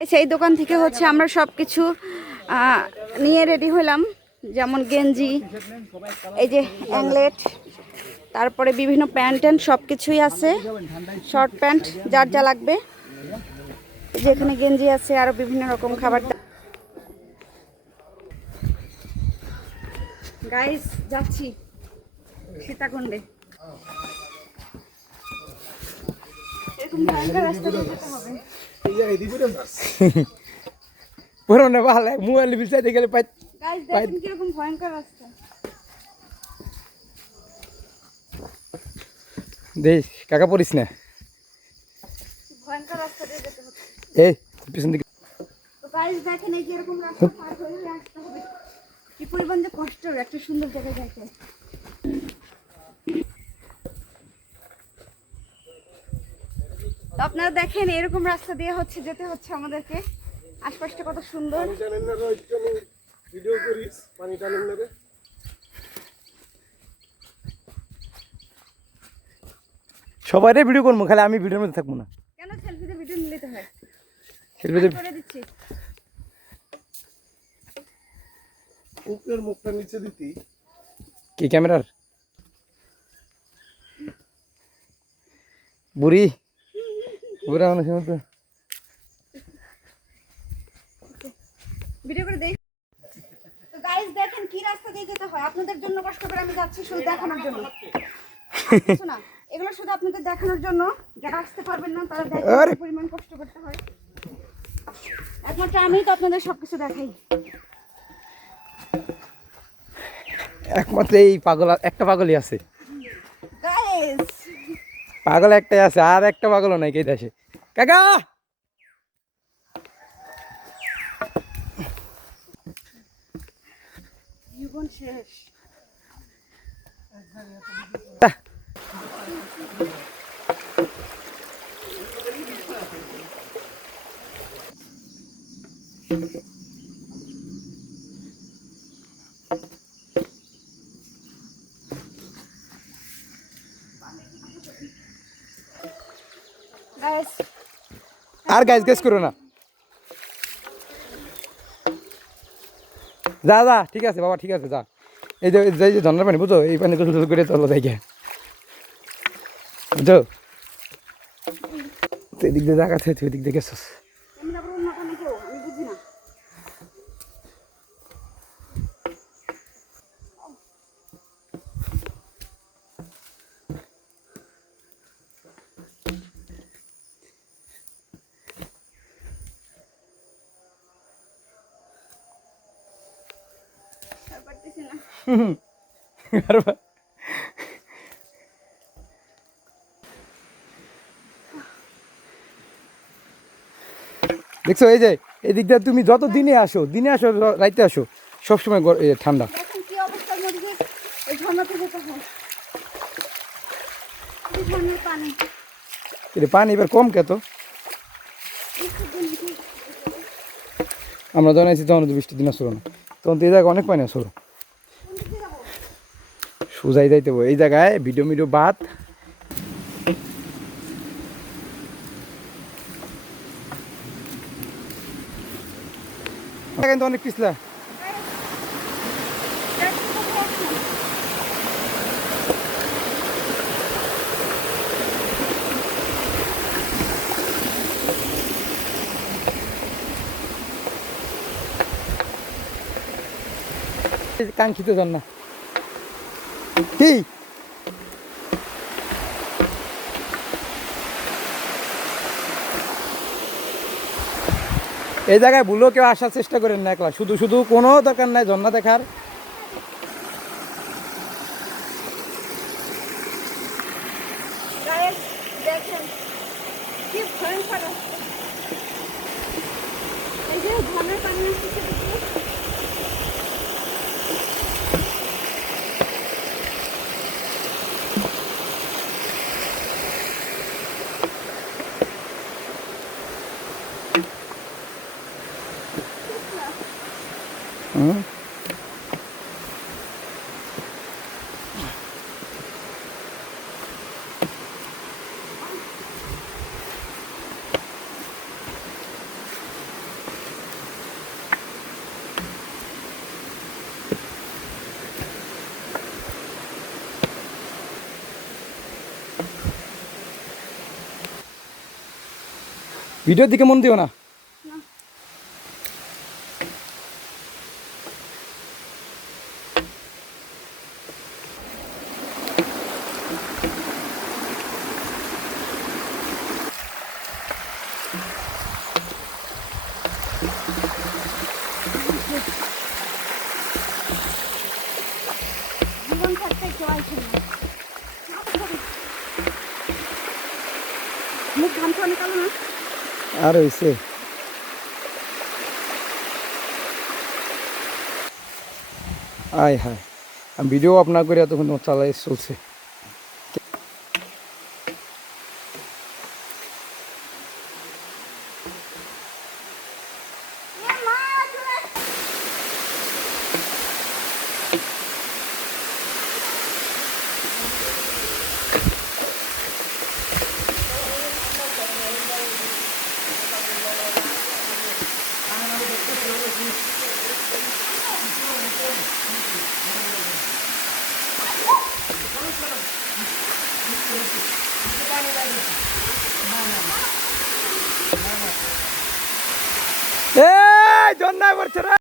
সেই দোকান থেকে হচ্ছে আমরা সব কিছু নিয়ে রেডি হলাম, যেমন গেঞ্জি, এই যে অ্যাংলেট, তারপরে বিভিন্ন প্যান্ট ট্যান্ট সব কিছুই আছে, শর্ট প্যান্ট যার যা লাগবে। যেখানে গেঞ্জি আছে, আরও বিভিন্ন রকম খাবার। গাইস যাচ্ছি সীতাকুণ্ডে। এরকম ভয়ঙ্কর রাস্তা দিয়ে যেতে হবে। পুরোনো ভালো মোবাইল বিচাইতে গেলে পাই। গাইস দেখুন কিরকম ভয়ঙ্কর রাস্তা। দেখ কাকা পড়িস না, ভয়ঙ্কর রাস্তা দিয়ে যেতে হচ্ছে। এই পিছন দিকে। তো গাইস দেখেন এই কিরকম রাস্তা পার হয়ে আসতে হবে, কি পরিমাণ যে কষ্ট একটা সুন্দর জায়গায় যাইতে। তো আপনারা দেখেন এরকম রাস্তা দিয়ে হচ্ছে যেতে হচ্ছে আমাদেরকে। আশপাশটা কত সুন্দর। সবাই ভিডিও করবো, খালি আমি ভিডিওর মধ্যে থাকবো না। কেন সেলফিতে ভিডিও নিতে হয়? সেলফিতে করে দিচ্ছি। উপরের মুখটা নিচে দিতি কি ক্যামেরার বুড়ি বুড়া মানুষের মতো ভিডিও করে দেই। তো গাইস দেখেন কি রাস্তা দিয়ে যেতে হয়, আপনাদের জন্য কষ্ট করে আমি যাচ্ছি শুধু দেখানোর জন্য। কিছু না, এগুলো শুধু আপনাদের দেখানোর জন্য। যারা আসতে পারবেন না তারা দেখেন কি পরিমাণ কষ্ট করতে হয়। একমাত্র আমিই তো আপনাদের সবকিছু দেখাই। একমাত্র এই পাগল, একটা পাগলই আছে গাইস পাগল একটাই আছে, আর একটা পাগলও নাই কে দেশে। কাকা জীবন শেষ। গাইস আর গাইজ গেস করো না। যা যা ঠিক আছে বাবা, ঠিক আছে যা। এই যে এই যে ঝর্ণার পানি বুঝো, এই পানি গোসল করে চলো দেখে বুঝো। এদিক দিয়ে জায়গা থাকে, ওই দিক দিয়ে গেছিস। আমি আবার অন্য কানে কেউ আমি বুঝি না। আর পারতেছি না। দেখছো এই যে এদিক দিয়ে তুমি যত দিনে আসো রাইতে আসো, সবসময় ঠান্ডা। দেখেন কি অবস্থার মধ্যে দিয়ে এই ঝর্ণাতে যেতে হয়। এই ঝর্ণার পানি পানি এবার কম কে তো। আমরা যখন আছি তখন বৃষ্টির দিন আসলো না, তখন তো এই জায়গায় অনেক পানি আসলো। সোজাই যাইতে হবে এই জায়গায় ভিডিও মিডিও বাদ। কিন্তু অনেক পিছলা। কাঙ্ক্ষিত ঝর্ণা কি এই জায়গায় ভুলেও কেউ আসার চেষ্টা করেন না একলা, শুধু শুধু কোনো দরকার নাই ঝর্ণা দেখার। দেখেন কি ভয়ঙ্কর এই যে ঝর্ণার পানি আসছে। ভিডিওর দিকে মন দিও না। জীবন থাকতে কেউ আসে না। মুখ ঘাম খাওয়ানো কালো না। আর হয়েছে আয় হায়, আমি ভিডিও আপনার করে এতক্ষণ তোমার চালাই চলছে। এই জন্নায় পড়ছে রে।